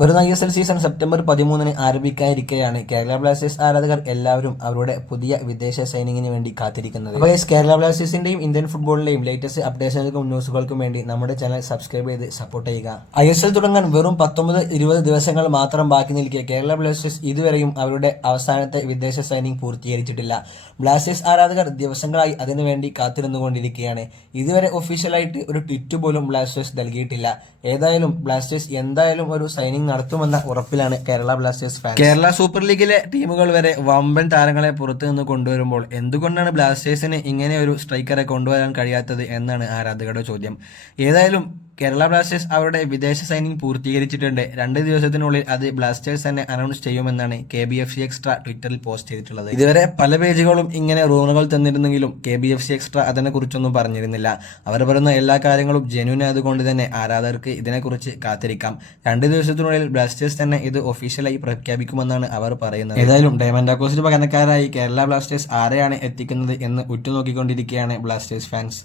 വെറും I S L season September പതിമൂന്നിന് ആരംഭിക്കാനിരിക്കെയാണ് കേരള ബ്ലാസ്റ്റേഴ്സ് ആരാധകർ എല്ലാവരും അവരുടെ പുതിയ വിദേശ സൈനിങ്ങിന് വേണ്ടി കാത്തിരിക്കുന്നത്. അപ്പോൾ കേരള ബ്ലാസ്റ്റേഴ്സിന്റെയും ഇന്ത്യൻ ഫുട്ബോളിന്റെയും ലേറ്റസ്റ്റ് അപ്ഡേഷനുകൾക്കും ന്യൂസുകൾക്കും വേണ്ടി നമ്മുടെ ചാനൽ സബ്സ്ക്രൈബ് ചെയ്ത് സപ്പോർട്ട് ചെയ്യുക. ഐ എസ് എൽ തുടങ്ങാൻ വെറും പത്തൊമ്പത് ഇരുപത് ദിവസങ്ങൾ മാത്രം ബാക്കി നിൽക്കിയ കേരള ബ്ലാസ്റ്റേഴ്സ് ഇതുവരെയും അവരുടെ അവസാനത്തെ വിദേശ സൈനിങ് പൂർത്തീകരിച്ചിട്ടില്ല. ബ്ലാസ്റ്റേഴ്സ് ആരാധകർ ദിവസങ്ങളായി അതിനുവേണ്ടി കാത്തിരുന്നുകൊണ്ടിരിക്കുകയാണ് ഇതുവരെ ഒഫീഷ്യലായിട്ട് ഒരു ട്വിറ്റ് പോലും ബ്ലാസ്റ്റേഴ്സ് നൽകിയിട്ടില്ല. ഏതായാലും ബ്ലാസ്റ്റേഴ്സ് എന്തായാലും ഒരു സൈനിങ് നടത്തുമെന്ന ഉറപ്പിലാണ് Kerala Blasters fan Kerala super ലീഗിലെ ടീമുകൾ വരെ വമ്പൻ താരങ്ങളെ പുറത്തു നിന്ന് കൊണ്ടുവരുമ്പോൾ എന്തുകൊണ്ടാണ് ബ്ലാസ്റ്റേഴ്സിന് ഇങ്ങനെ ഒരു സ്ട്രൈക്കറെ കൊണ്ടുവരാൻ കഴിയാത്തത് എന്നാണ് ആരാധകരുടെ ചോദ്യം. ഏതായാലും കേരള ബ്ലാസ്റ്റേഴ്സ് അവരുടെ വിദേശ സൈനിങ് പൂർത്തീകരിച്ചിട്ടുണ്ട്. രണ്ട് ദിവസത്തിനുള്ളിൽ അത് ബ്ലാസ്റ്റേഴ്സ് തന്നെ അനൗൺസ് ചെയ്യുമെന്നാണ് K B F C extra ട്വിറ്ററിൽ പോസ്റ്റ് ചെയ്തിട്ടുള്ളത്. ഇതുവരെ പല പേജുകളും ഇങ്ങനെ റൂമുകൾ തന്നിരുന്നെങ്കിലും K B F C extra അതിനെ കുറിച്ചൊന്നും പറഞ്ഞിരുന്നില്ല. അവർ പറയുന്ന എല്ലാ കാര്യങ്ങളും ജെന്യൂൻ ആയതുകൊണ്ട് തന്നെ ആരാധകർക്ക് ഇതിനെക്കുറിച്ച് കാത്തിരിക്കാം. രണ്ട് ദിവസത്തിനുള്ളിൽ ബ്ലാസ്റ്റേഴ്സ് തന്നെ ഇത് ഒഫീഷ്യലായി പ്രഖ്യാപിക്കുമെന്നാണ് അവർ പറയുന്നത്. ഏതായാലും ഡയമണ്ട് ആക്കോസിന് പകരക്കാരായി കേരള ബ്ലാസ്റ്റേഴ്സ് ആരെയാണ് എത്തിക്കുന്നത് എന്ന് ഉറ്റുനോക്കിക്കൊണ്ടിരിക്കുകയാണ് ബ്ലാസ്റ്റേഴ്സ് ഫാൻസ്